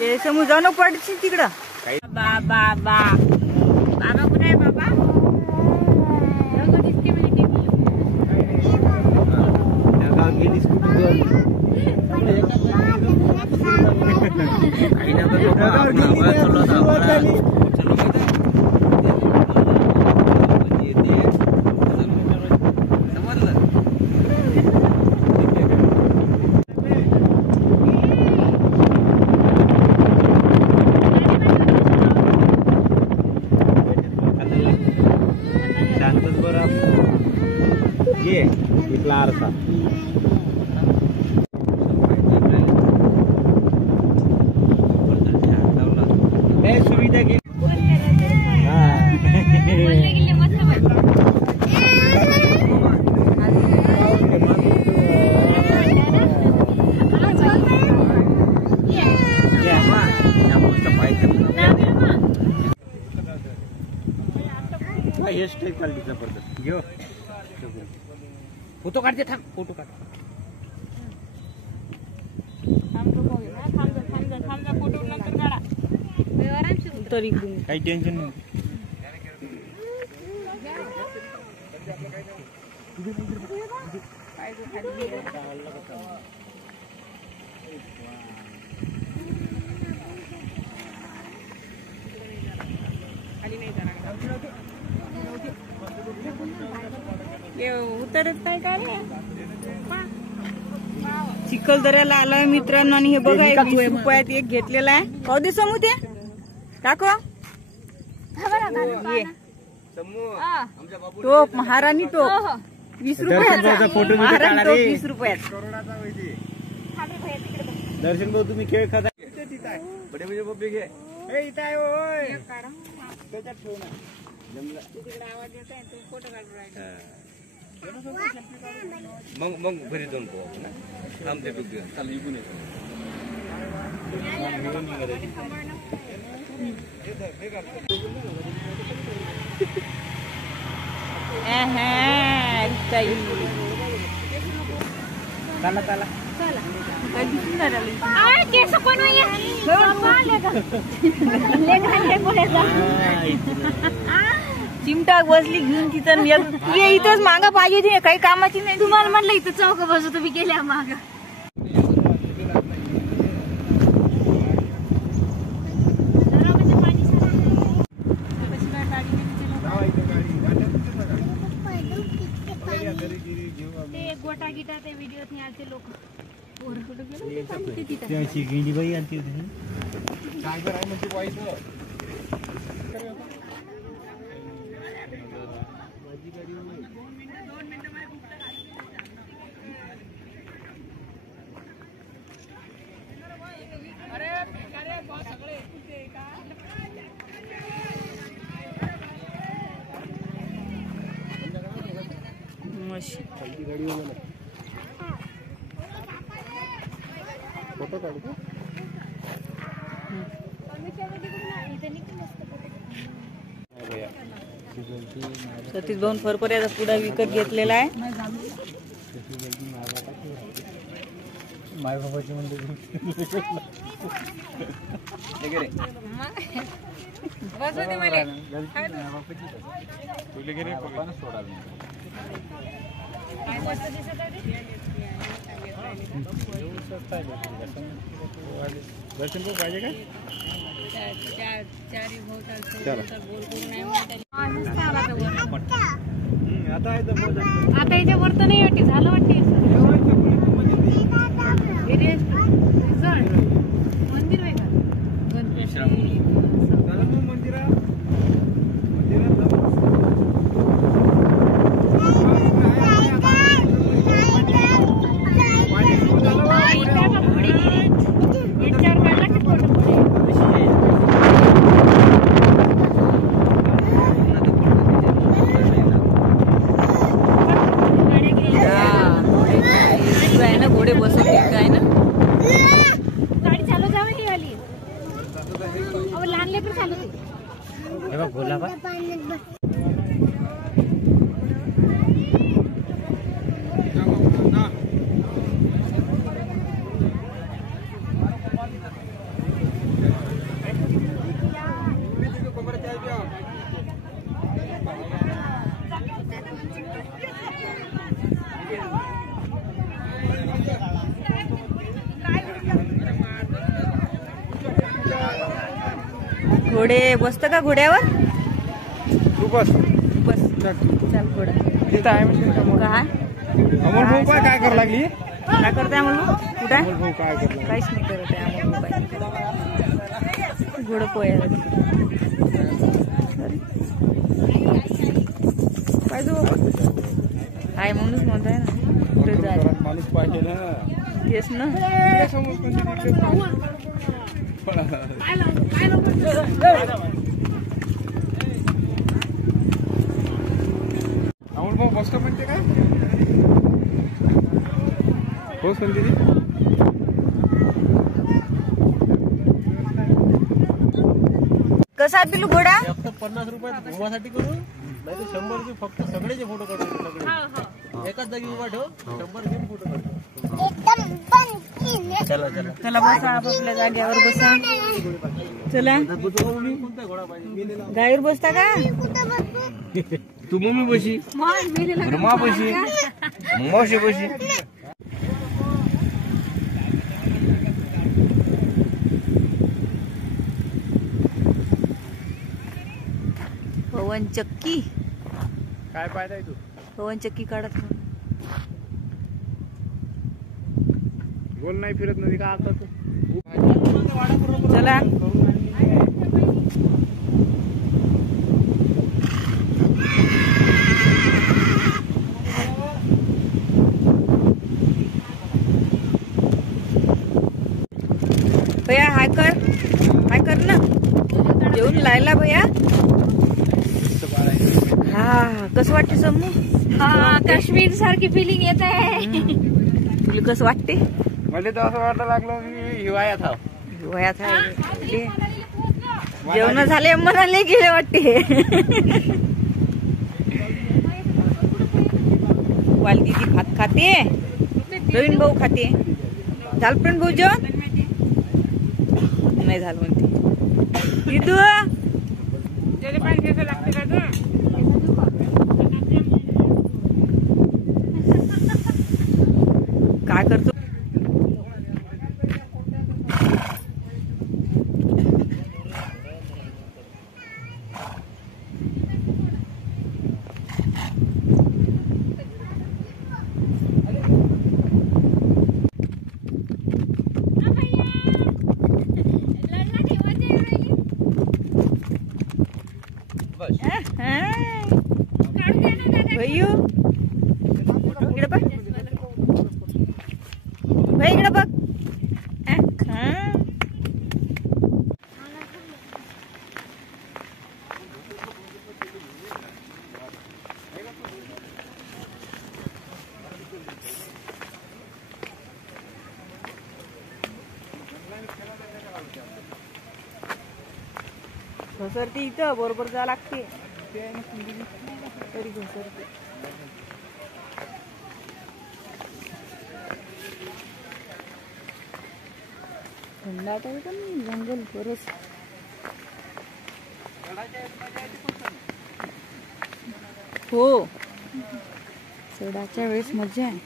ये समोर जाऊ नको पडची तिकडं. बाबा बाबा कुठे आहे बाबा? फोटो काढते थांब. फोटो काढ. फोटो नंतर काढा. तरी काही टेन्शन नाही. उतरत काय काय चिखलदऱ्याला आलोय मित्रांनो. आणि हे बघा 20 रुपयात एक घेतलेला आहे. पाहू दे समू ते टाको. टोप महाराणी टोप 20 रुपयाचा. महाराणी टोप 20 रुपयात. दर्शन भाऊ तुम्ही खेळ खाता. बडे बडे बब्बे घे. इथं आहे होय. त्याच्यात ठेव ना. तिकडे आवाज येत आहे. तो फोटो काढून राहिला. मग घरी जाऊन पाहू ना. थांबते बघ. चल इकडून येतो. चिमटा बसली घेऊन तिथं. इथंच मागा पाहिजे ती काही कामाची नाही. तुम्हाला म्हटलं इथं चौक बसू तुम्ही गेल्या माग. ते गोटा गिटा ते व्हिडिओ आलते लोक. गेंडी बाई आणते काय कराय म्हणजे व्हायचं. फोटो काढू. सतीश भाऊन फरफऱ्याचा पुडा विकत घेतलेला आहे. माय बाबाची म्हणजे दर्शन को पाहिजे का. चार भाऊ आता आता याच्यावर तर नाही वाटते झालं वाटते मंदिर आहे का गणपती घोडे बसवले काय ना गाडी चालू जावं ही वाली अहो लहान लेकर चालवते हे बघ बोला बा घोडे बसत का घोड्यावर तू बस बस चल घोडा तिथं आहे म्हणजे काय अमोल भाऊ काय करायला लागली काय करते आम्हाला कुठे अमोल भाऊ काय करला काहीच नाही करत आहे आम्हाला घोडं पोहायला पाहिजे बाबा काय म्हणूनच म्हणताय ना कुठे जायला माणूस पाहिजे ना तेच ना अमोल भाऊ बसतो म्हणते काय हो संजय कसा पिलू घोडा 50 रुपयात घुमासाठी करू नाही तर 100 रुपये फक्त सगळेचे फोटो काढू सगळे एकाच जागी उभा ठेव 100 घेऊन फोटो काढू चला चला चला बसा आपापल्या जागेवर बसा चला कोणता घोडा पाहिजे गायीवर बसता का तू मम्मी बशी मा बशी मावशी बशी पवन चक्की काय पाहताय तू पवन चक्की काढत गोल नाही फिरत नदी का आता चला भैया हाय कर ना जेवून लायला भैया हा कसं वाटते समू हा काश्मीर सारखी फिलिंग येत आहे तुला कसं वाटते मला तर असं वाटायला लागलं मी हिवाळ्यात हा वयात आहे जेवण झाले म्हणाले गेले वाटते वालदीदी भात खाते रवीन भाऊ खाते झालं पण भाऊ जेवण नाही झालं म्हणते दिदू काय करतो भैयू इकडे बघ भाई इकडे बघ घसरते इथं बरोबर जा लागते तरी घसरते थंडाट आहे पण जंगल बरंच हो सडाच्या वेळेस मजा आहे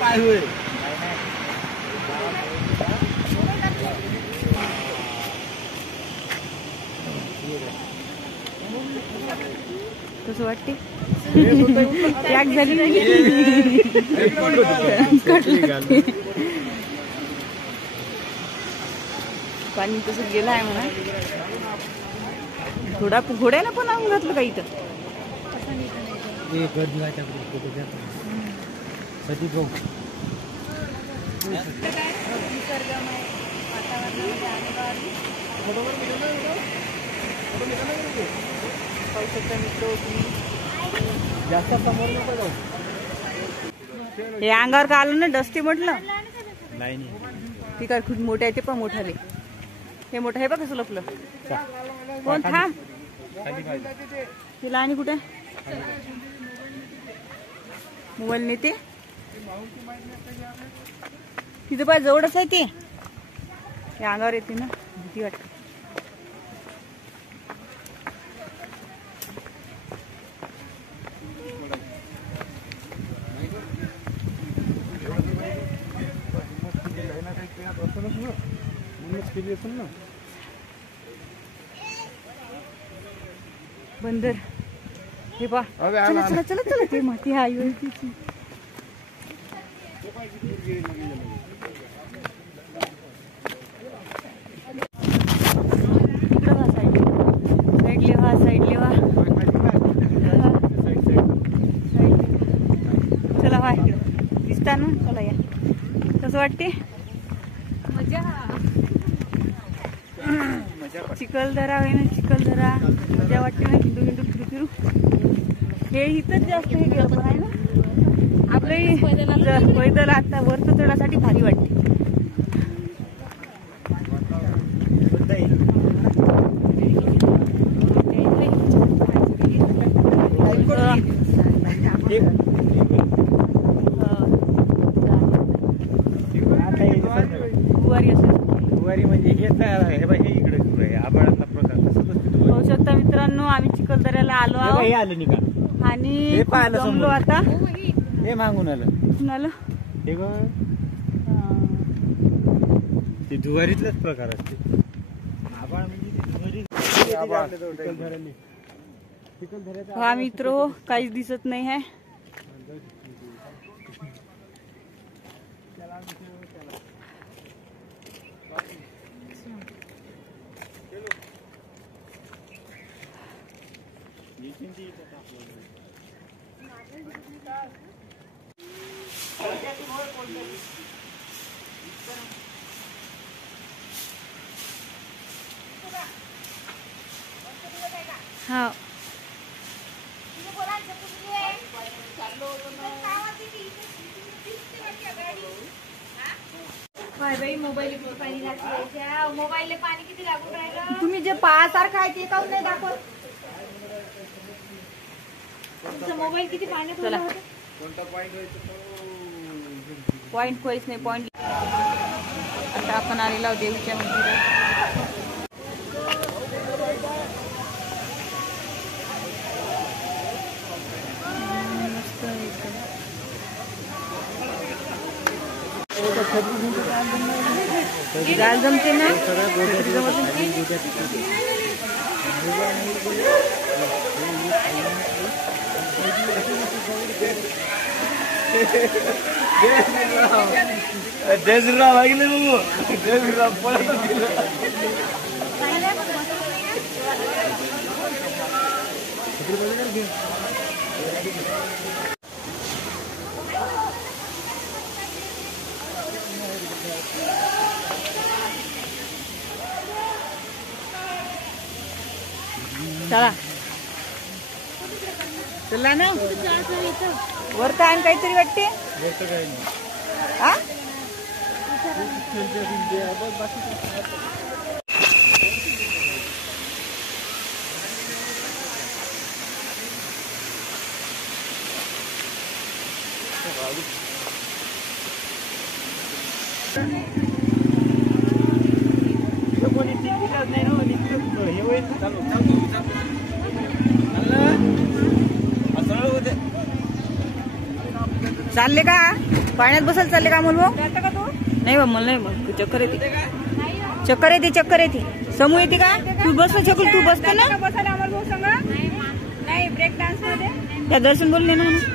पाय होय कसं वाटते त्याग झाली पाणी तसं गेलं आहे म्हणा. घोड्यानं पण आणून घातलं का इथं. हे अंगावर का आलं ना डस्टी म्हटलं ती काय खूप मोठे आहे ते पण मोठाले हे मोठं आहे बघ कसं लपलं कोण थांब तिला आणि कुठे मोबाईल नेते तिथं पाय जवळच आहे ते अंगावर येते ना भीती वाटते. बंदर हे पा चला चला चला चला ते माती आई तिची साईडले वा चला वा इकडं दिसता ना चला या कसं वाटते चिखलदरा आहे ना चिखलदरा मजा वाटते ना हिंदू हिंदू फिरू फिरू हे इथंच जास्त हे गेलं आहे ना आपलं पैदल आता वरत चढासाठी भारी वाटते. पाहू शकता मित्रांनो आम्ही चिखलदऱ्याला आलो आहोत आणि जमलो आता हे मागून आलं हे ते दुवारीतलाच प्रकार असते. हा मित्र काहीच दिसत नाही आहे. हाँ मोबाईल पाणी किती लागून राहिलं तुम्ही जे पाहासारखं आहे ते काऊन नाही दाखवत. तुमचा मोबाईल किती पाण्यात होता पॉइंट काहीच नाही पॉइंट. आता आपण आलेलो आहोत देवीच्या मंदिरात. जाल जमते ना जय श्रीराम ऐकले बाबू जय श्रीराम पळत चला चला ना वरत आणि काहीतरी वाटते हा कोणी तिकीटच नाही ना हे होईल चालू सरळ होते. चालले का पाण्यात बसायला चालले का अमोल भाऊ? नाही बा मला नाही मग चक्कर येते चक्कर येते चक्कर येते. समूह येते का? तू बस चक्कर तू बसते ना बसायला अमोल भाऊ सांगा नाही ब्रेक डान्स मध्ये त्या दर्शन बोलले ना म्हणून